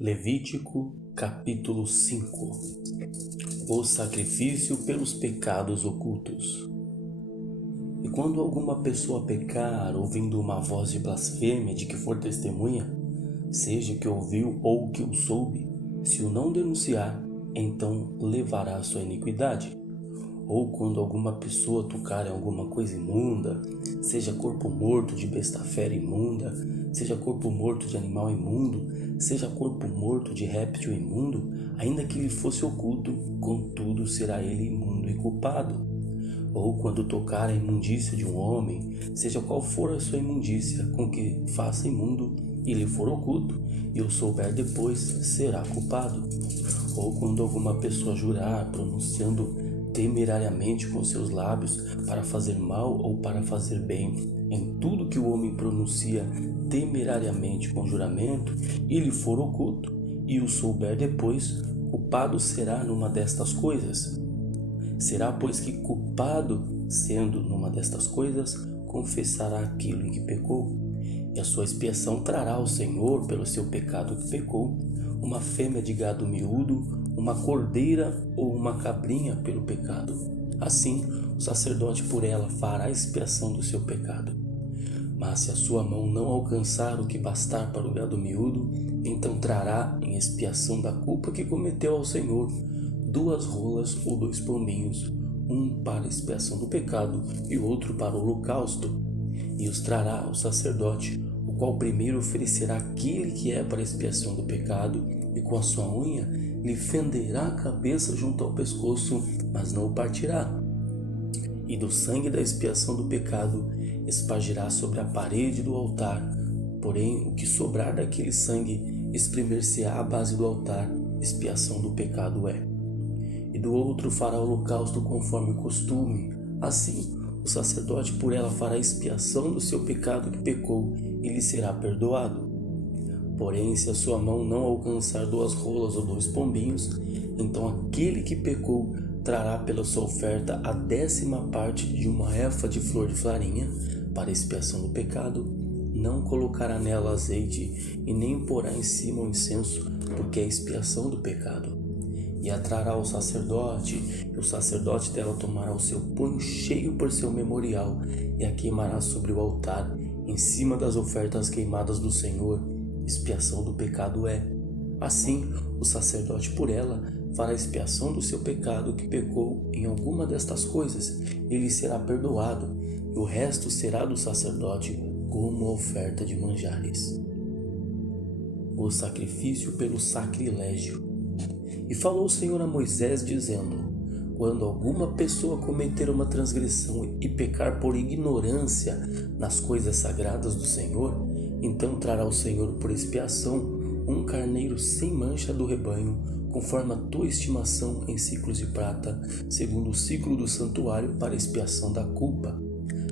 Levítico capítulo 5. O sacrifício pelos pecados ocultos. E quando alguma pessoa pecar, ouvindo uma voz de blasfêmia de que for testemunha, seja que ouviu ou que o soube, se o não denunciar, então levará a sua iniquidade. Ou quando alguma pessoa tocar em alguma coisa imunda, seja corpo morto de besta fera imunda, seja corpo morto de animal imundo, seja corpo morto de réptil imundo, ainda que lhe fosse oculto, contudo será ele imundo e culpado. Ou quando tocar a imundícia de um homem, seja qual for a sua imundícia com que faça imundo, e lhe for oculto, e o souber depois, será culpado. Ou quando alguma pessoa jurar, pronunciando temerariamente com seus lábios para fazer mal ou para fazer bem, em tudo que o homem pronuncia temerariamente com juramento, e lhe for oculto, e o souber depois, culpado será numa destas coisas. Será, pois, que culpado, sendo numa destas coisas, confessará aquilo em que pecou, e a sua expiação trará ao Senhor pelo seu pecado que pecou, uma fêmea de gado miúdo, uma cordeira ou uma cabrinha pelo pecado. Assim, o sacerdote por ela fará a expiação do seu pecado. Mas se a sua mão não alcançar o que bastar para o gado miúdo, então trará em expiação da culpa que cometeu ao Senhor 2 rolas ou 2 pombinhos, um para a expiação do pecado e outro para o holocausto, e os trará ao sacerdote, o qual primeiro oferecerá aquele que é para a expiação do pecado, e com a sua unha lhe fenderá a cabeça junto ao pescoço, mas não o partirá. E do sangue da expiação do pecado espargirá sobre a parede do altar, porém o que sobrar daquele sangue espremer-se-á à base do altar, expiação do pecado é. E do outro fará holocausto conforme o costume. Assim, o sacerdote por ela fará expiação do seu pecado que pecou, e lhe será perdoado. Porém, se a sua mão não alcançar 2 rolas ou 2 pombinhos, então aquele que pecou trará pela sua oferta a 10ª parte de uma efa de flor de farinha para a expiação do pecado, não colocará nela azeite e nem porá em cima o incenso, porque é a expiação do pecado. E a trará ao sacerdote, e o sacerdote dela tomará o seu punho cheio por seu memorial, e a queimará sobre o altar, em cima das ofertas queimadas do Senhor, expiação do pecado é. Assim, o sacerdote por ela fará expiação do seu pecado que pecou em alguma destas coisas, e lhe será perdoado, e o resto será do sacerdote como oferta de manjares. O sacrifício pelo sacrilégio. E falou o Senhor a Moisés, dizendo: quando alguma pessoa cometer uma transgressão e pecar por ignorância nas coisas sagradas do Senhor, então trará o Senhor por expiação um carneiro sem mancha do rebanho, conforme a tua estimação em ciclos de prata, segundo o ciclo do santuário, para expiação da culpa.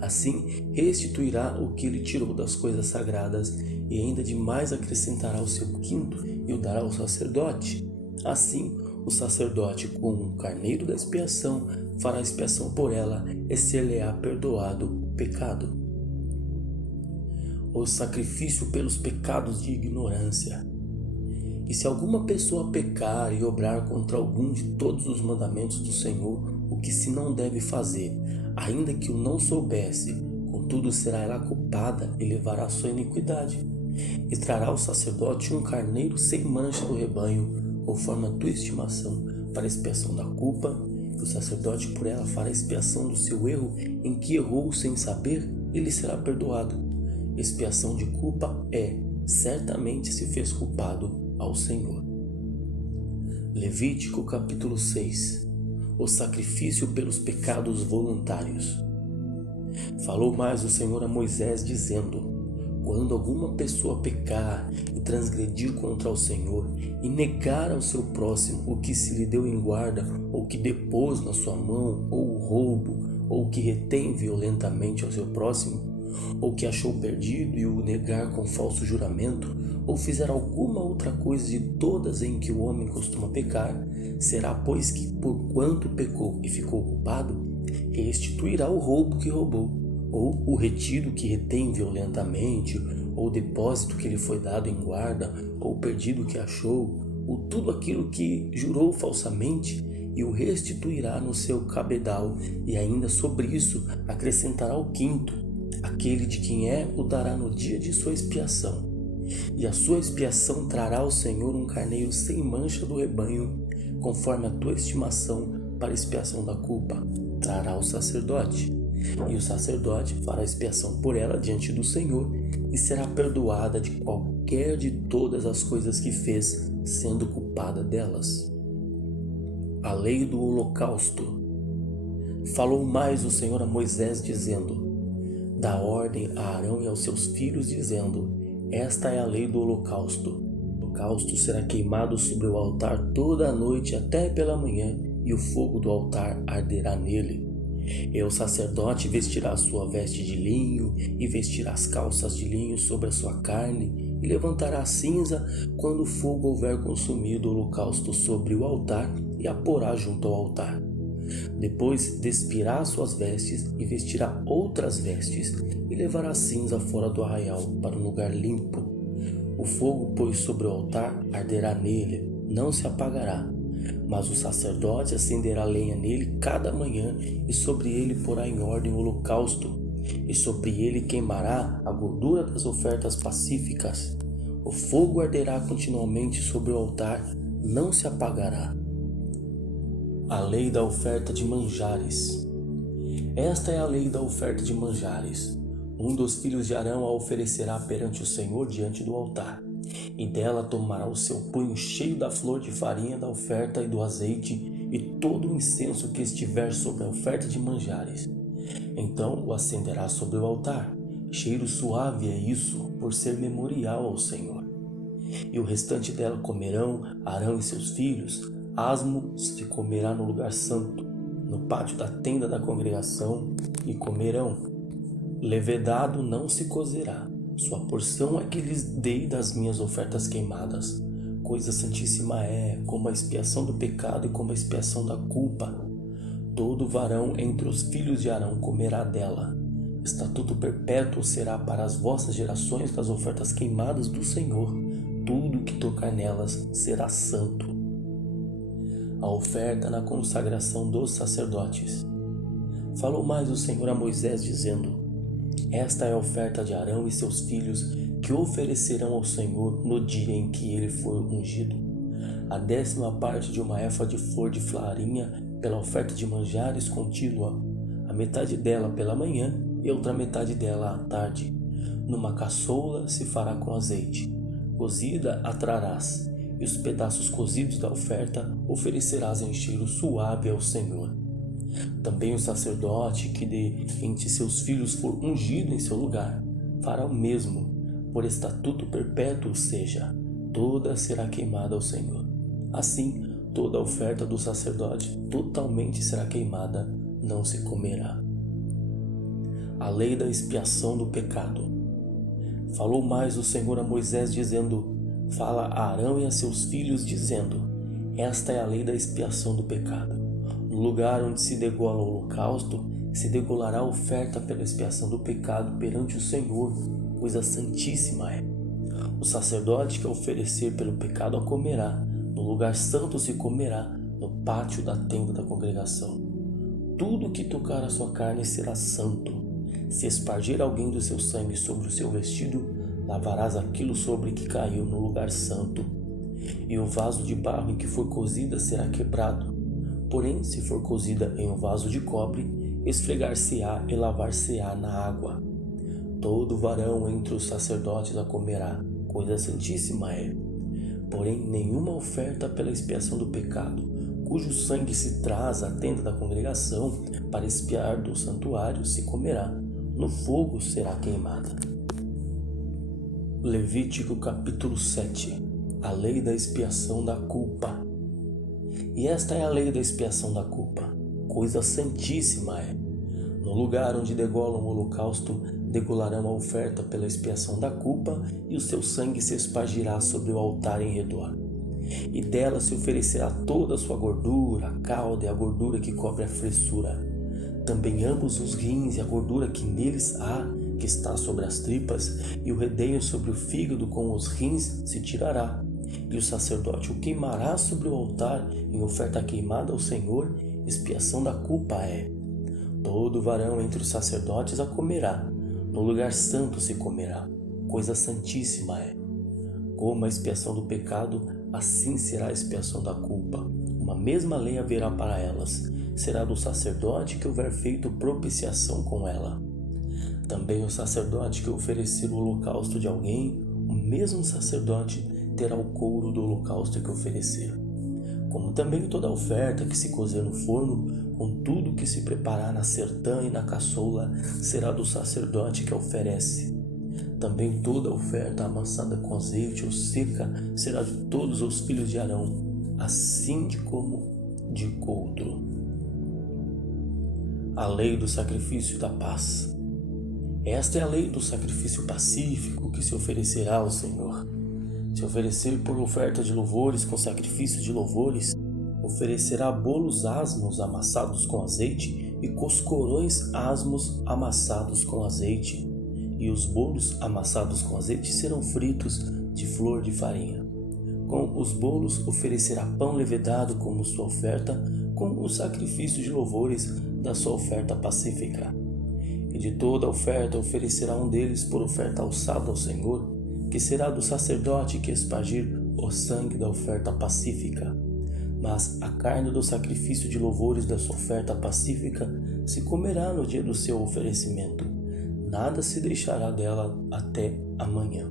Assim, restituirá o que ele tirou das coisas sagradas, e ainda demais acrescentará o seu quinto e o dará ao sacerdote. Assim, o sacerdote, com um carneiro da expiação, fará expiação por ela, e ser-lhe-á perdoado o pecado. O sacrifício pelos pecados de ignorância. E se alguma pessoa pecar e obrar contra algum de todos os mandamentos do Senhor, o que se não deve fazer, ainda que o não soubesse, contudo será ela culpada e levará a sua iniquidade. E trará o sacerdote um carneiro sem mancha do rebanho, conforme a tua estimação, para a expiação da culpa, e o sacerdote por ela fará expiação do seu erro em que errou sem saber, e lhe será perdoado. Expiação de culpa é, certamente se fez culpado ao Senhor. Levítico capítulo 6. O sacrifício pelos pecados voluntários. Falou mais o Senhor a Moisés, dizendo: quando alguma pessoa pecar e transgredir contra o Senhor, e negar ao seu próximo o que se lhe deu em guarda, ou que depôs na sua mão, ou o roubo, ou que retém violentamente ao seu próximo, ou que achou perdido e o negar com falso juramento, ou fizer alguma outra coisa de todas em que o homem costuma pecar, será, pois, que, porquanto pecou e ficou culpado, restituirá o roubo que roubou, ou o retido que retém violentamente, ou o depósito que lhe foi dado em guarda, ou o perdido que achou, ou tudo aquilo que jurou falsamente, e o restituirá no seu cabedal, e ainda sobre isso acrescentará o quinto, aquele de quem o dará no dia de sua expiação. E a sua expiação trará ao Senhor um carneiro sem mancha do rebanho, conforme a tua estimação, para expiação da culpa, trará ao sacerdote. E o sacerdote fará expiação por ela diante do Senhor, e será perdoada de qualquer de todas as coisas que fez, sendo culpada delas. A lei do holocausto. Falou mais o Senhor a Moisés, dizendo: dá ordem a Arão e aos seus filhos, dizendo: esta é a lei do holocausto. O holocausto será queimado sobre o altar toda a noite até pela manhã, e o fogo do altar arderá nele. E o sacerdote vestirá a sua veste de linho, e vestirá as calças de linho sobre a sua carne, e levantará a cinza quando o fogo houver consumido o holocausto sobre o altar, e a porá junto ao altar. Depois despirá suas vestes e vestirá outras vestes, e levará a cinza fora do arraial para um lugar limpo. O fogo, pois, sobre o altar arderá nele, não se apagará. Mas o sacerdote acenderá lenha nele cada manhã, e sobre ele porá em ordem o holocausto, e sobre ele queimará a gordura das ofertas pacíficas. O fogo arderá continuamente sobre o altar, não se apagará. A lei da oferta de manjares. Esta é a lei da oferta de manjares. Um dos filhos de Arão a oferecerá perante o Senhor diante do altar, e dela tomará o seu punho cheio da flor de farinha da oferta e do azeite, e todo o incenso que estiver sobre a oferta de manjares. Então o acenderá sobre o altar. Cheiro suave é isso, por ser memorial ao Senhor. E o restante dela comerão Arão e seus filhos. Asmo se comerá no lugar santo, no pátio da tenda da congregação, e comerão. Levedado não se cozerá. Sua porção é que lhes dei das minhas ofertas queimadas. Coisa santíssima é, como a expiação do pecado e como a expiação da culpa. Todo varão entre os filhos de Arão comerá dela. Estatuto perpétuo será para as vossas gerações das ofertas queimadas do Senhor. Tudo que tocar nelas será santo. A oferta na consagração dos sacerdotes. Falou mais o Senhor a Moisés, dizendo: esta é a oferta de Arão e seus filhos, que oferecerão ao Senhor no dia em que ele for ungido. A 10ª parte de uma éfa de flor de farinha pela oferta de manjares contínua, a metade dela pela manhã e outra metade dela à tarde. Numa caçoula se fará com azeite. Cozida a trarás, e os pedaços cozidos da oferta oferecerás em cheiro suave ao Senhor. Também o sacerdote que de entre seus filhos for ungido em seu lugar, fará o mesmo, por estatuto perpétuo seja, toda será queimada ao Senhor. Assim, toda a oferta do sacerdote totalmente será queimada, não se comerá. A lei da expiação do pecado. Falou mais o Senhor a Moisés, dizendo: fala a Arão e a seus filhos, dizendo: esta é a lei da expiação do pecado. No lugar onde se degola o holocausto, se degolará a oferta pela expiação do pecado perante o Senhor, coisa santíssima é. O sacerdote que a oferecer pelo pecado a comerá, no lugar santo se comerá, no pátio da tenda da congregação. Tudo que tocar a sua carne será santo. Se espargir alguém do seu sangue sobre o seu vestido, lavarás aquilo sobre que caiu no lugar santo. E o vaso de barro em que for cozida será quebrado. Porém, se for cozida em um vaso de cobre, esfregar-se-á e lavar-se-á na água. Todo varão entre os sacerdotes a comerá, coisa santíssima é. Porém, nenhuma oferta pela expiação do pecado, cujo sangue se traz à tenda da congregação para expiar do santuário, se comerá. No fogo será queimada. Levítico capítulo 7. A lei da expiação da culpa. E esta é a lei da expiação da culpa. Coisa santíssima é. No lugar onde degolam o holocausto, degolarão a oferta pela expiação da culpa, e o seu sangue se espargirá sobre o altar em redor. E dela se oferecerá toda a sua gordura, a cauda e a gordura que cobre a fressura. Também ambos os rins e a gordura que neles há, que está sobre as tripas, e o redenho sobre o fígado com os rins se tirará. E o sacerdote o queimará sobre o altar em oferta queimada ao Senhor, expiação da culpa é. Todo varão entre os sacerdotes a comerá, no lugar santo se comerá, coisa santíssima é. Como a expiação do pecado, assim será a expiação da culpa. Uma mesma lei haverá para elas, será do sacerdote que houver feito propiciação com ela. Também o sacerdote que oferecer o holocausto de alguém, o mesmo sacerdote terá o couro do holocausto que oferecer. Como também toda oferta que se cozer no forno, com tudo que se preparar na sertã e na caçoula, será do sacerdote que a oferece. Também toda oferta amassada com azeite ou seca será de todos os filhos de Arão, assim como de outro. A lei do sacrifício da paz. Esta é a lei do sacrifício pacífico que se oferecerá ao Senhor. Se oferecer por oferta de louvores com sacrifício de louvores, oferecerá bolos asmos amassados com azeite e coscorões asmos amassados com azeite. E os bolos amassados com azeite serão fritos de flor de farinha. Com os bolos oferecerá pão levedado como sua oferta, com o sacrifício de louvores da sua oferta pacífica. E de toda a oferta oferecerá um deles por oferta alçada ao Senhor, que será do sacerdote que espargir o sangue da oferta pacífica. Mas a carne do sacrifício de louvores da sua oferta pacífica se comerá no dia do seu oferecimento. Nada se deixará dela até amanhã.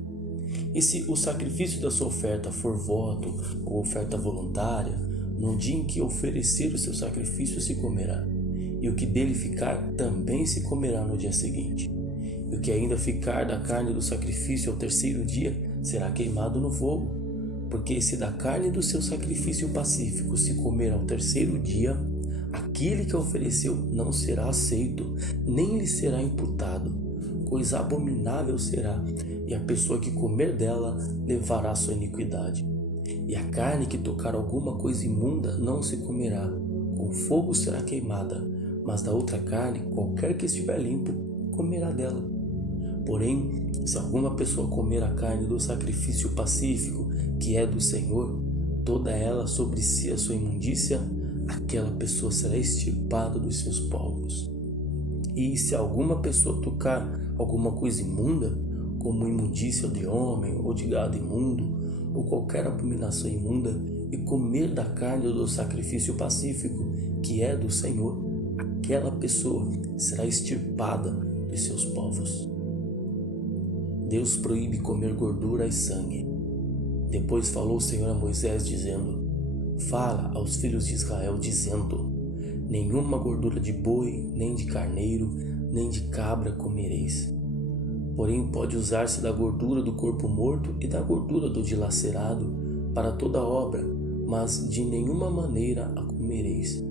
E se o sacrifício da sua oferta for voto ou oferta voluntária, no dia em que oferecer o seu sacrifício se comerá. E o que dele ficar também se comerá no dia seguinte. E o que ainda ficar da carne do sacrifício ao terceiro dia será queimado no fogo. Porque se da carne do seu sacrifício pacífico se comer ao terceiro dia, aquele que a ofereceu não será aceito, nem lhe será imputado. Coisa abominável será, e a pessoa que comer dela levará sua iniquidade. E a carne que tocar alguma coisa imunda não se comerá, com fogo será queimada, mas da outra carne, qualquer que estiver limpo, comerá dela. Porém, se alguma pessoa comer a carne do sacrifício pacífico, que é do Senhor, toda ela sobre si a sua imundícia, aquela pessoa será extirpada dos seus povos. E se alguma pessoa tocar alguma coisa imunda, como imundícia de homem ou de gado imundo, ou qualquer abominação imunda, e comer da carne do sacrifício pacífico, que é do Senhor, aquela pessoa será extirpada dos seus povos. Deus proíbe comer gordura e sangue. Depois falou o Senhor a Moisés, dizendo: Fala aos filhos de Israel, dizendo: Nenhuma gordura de boi, nem de carneiro, nem de cabra comereis. Porém pode usar-se da gordura do corpo morto e da gordura do dilacerado para toda obra, mas de nenhuma maneira a comereis.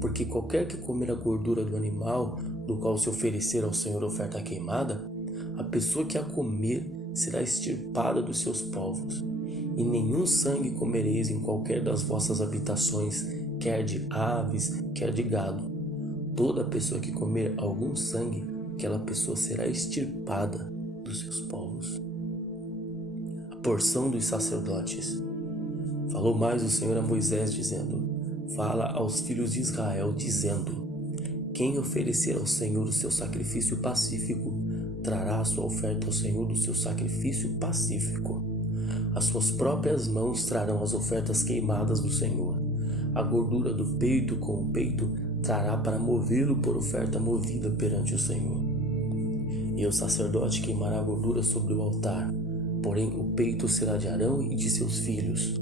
Porque qualquer que comer a gordura do animal, do qual se oferecer ao Senhor oferta queimada, a pessoa que a comer será extirpada dos seus povos. E nenhum sangue comereis em qualquer das vossas habitações, quer de aves, quer de gado. Toda pessoa que comer algum sangue, aquela pessoa será extirpada dos seus povos. A porção dos sacerdotes. Falou mais o Senhor a Moisés, dizendo: Fala aos filhos de Israel, dizendo: Quem oferecer ao Senhor o seu sacrifício pacífico, trará a sua oferta ao Senhor do seu sacrifício pacífico. As suas próprias mãos trarão as ofertas queimadas do Senhor. A gordura do peito com o peito trará para movê-lo por oferta movida perante o Senhor. E o sacerdote queimará a gordura sobre o altar, porém o peito será de Arão e de seus filhos.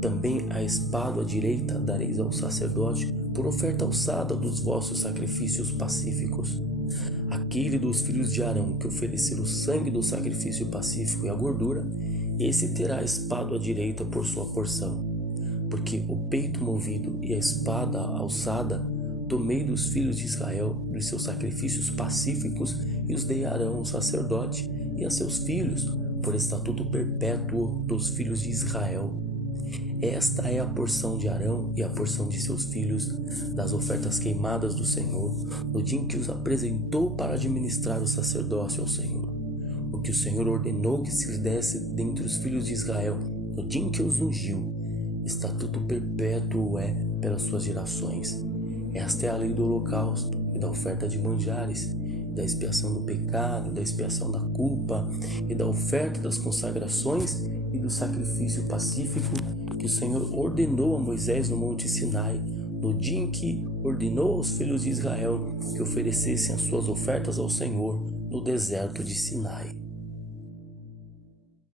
Também a espada à direita dareis ao sacerdote por oferta alçada dos vossos sacrifícios pacíficos. Aquele dos filhos de Arão que oferecer o sangue do sacrifício pacífico e a gordura, esse terá a espada à direita por sua porção. Porque o peito movido e a espada alçada tomei dos filhos de Israel dos seus sacrifícios pacíficos e os dei a Arão o sacerdote e a seus filhos por estatuto perpétuo dos filhos de Israel. Esta é a porção de Arão e a porção de seus filhos das ofertas queimadas do Senhor, no dia em que os apresentou para administrar o sacerdócio ao Senhor. O que o Senhor ordenou que se lhes desse dentre os filhos de Israel, no dia em que os ungiu. Estatuto perpétuo é pelas suas gerações. Esta é a lei do holocausto e da oferta de manjares, da expiação do pecado, da expiação da culpa e da oferta das consagrações e do sacrifício pacífico que o Senhor ordenou a Moisés no monte Sinai, no dia em que ordenou aos filhos de Israel que oferecessem as suas ofertas ao Senhor no deserto de Sinai.